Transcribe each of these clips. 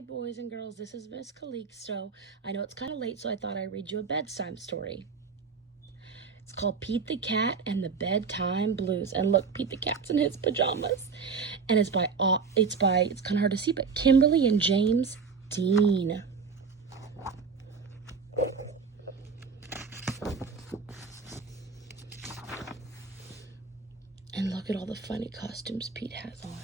Hi, boys and girls. This is Miss Calixto. I know it's kind of late, so I thought I'd read you a bedtime story. It's called Pete the Cat and the Bedtime Blues. And look, Pete the Cat's in his pajamas. And it's kind of hard to see, but Kimberly and James Dean. And look at all the funny costumes Pete has on.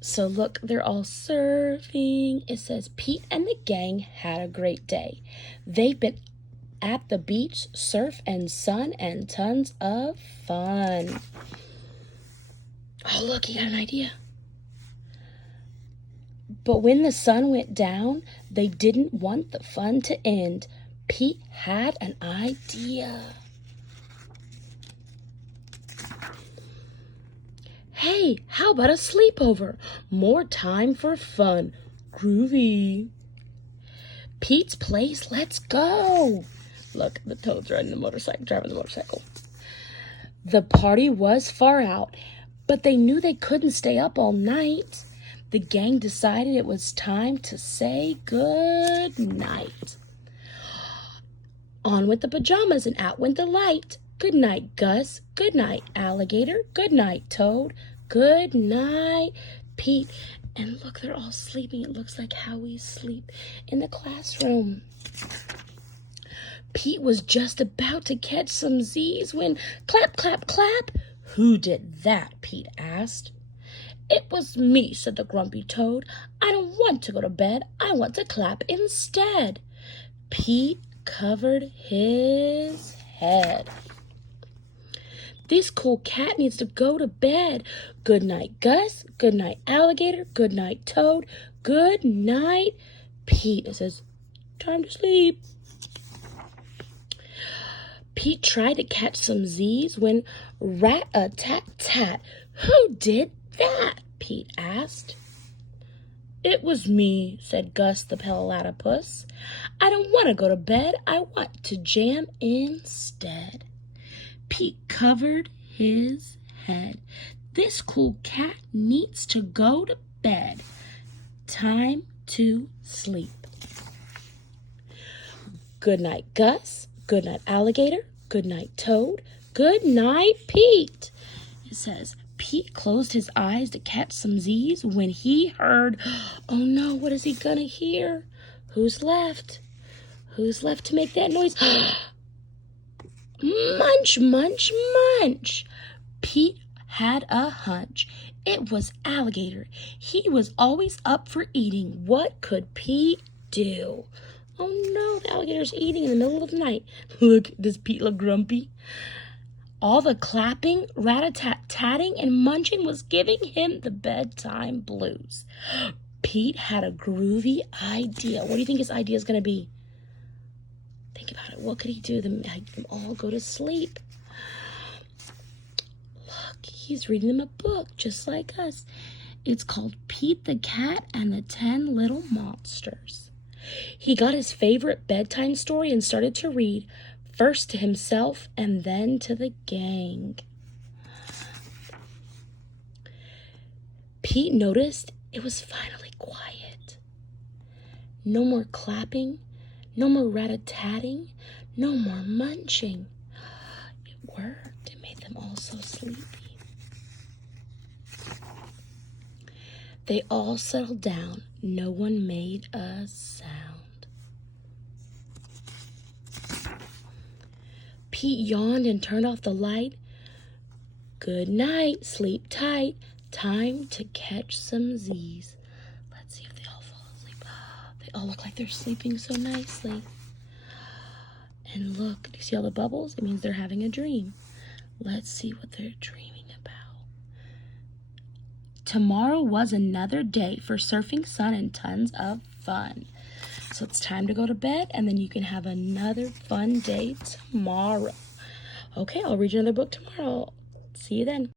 So look, they're all surfing. It says, Pete and the gang had a great day. They've been at the beach, surf and sun, and tons of fun. Oh, look, he got an idea. But when the sun went down, they didn't want the fun to end. Pete had an idea. Hey, how about a sleepover? More time for fun. Groovy. Pete's place, let's go. Look, the Toad's driving the motorcycle. The party was far out, but they knew they couldn't stay up all night. The gang decided it was time to say good night. On went the pajamas and out went the light. Good night, Gus. Good night, Alligator. Good night, Toad. Good night, Pete. And look, they're all sleeping. It looks like how we sleep in the classroom. Pete was just about to catch some Z's when clap, clap, clap. Who did that? Pete asked. It was me, said the grumpy Toad. I don't want to go to bed. I want to clap instead. Pete covered his head. This cool cat needs to go to bed. Good night, Gus. Good night, Alligator. Good night, Toad. Good night, Pete. It says, time to sleep. Pete tried to catch some Z's when rat-a-tat-tat. Who did that? Pete asked. It was me, said Gus the platypus. I don't want to go to bed. I want to jam instead. Pete covered his head. This cool cat needs to go to bed. Time to sleep. Good night, Gus. Good night, Alligator. Good night, Toad. Good night, Pete. It says, Pete closed his eyes to catch some Z's when he heard, oh no, what is he gonna hear? Who's left? Who's left to make that noise? Munch, munch, munch. Pete had a hunch. It was Alligator. He was always up for eating. What could Pete do? Oh no, the alligator's eating in the middle of the night. Look, does Pete look grumpy? All the clapping, rat-a-tat-tatting, and munching was giving him the bedtime blues. Pete had a groovy idea. What do you think his idea is going to be? Think about it. What could he do to make them all go to sleep? Look, he's reading them a book just like us. It's called Pete the Cat and the 10 Little Monsters. He got his favorite bedtime story and started to read, first to himself and then to the gang. Pete noticed it was finally quiet. No more clapping. No more rat-a-tatting, no more munching. It worked. It made them all so sleepy. They all settled down. No one made a sound. Pete yawned and turned off the light. Good night, sleep tight. Time to catch some Z's. Let's see if they all fall asleep. They all look like they're sleeping so nicely. And look, do you see all the bubbles? It means they're having a dream. Let's see what they're dreaming about. Tomorrow was another day for surfing, sun, and tons of fun. So it's time to go to bed, and then you can have another fun day tomorrow. Okay, I'll read you another book tomorrow. See you then.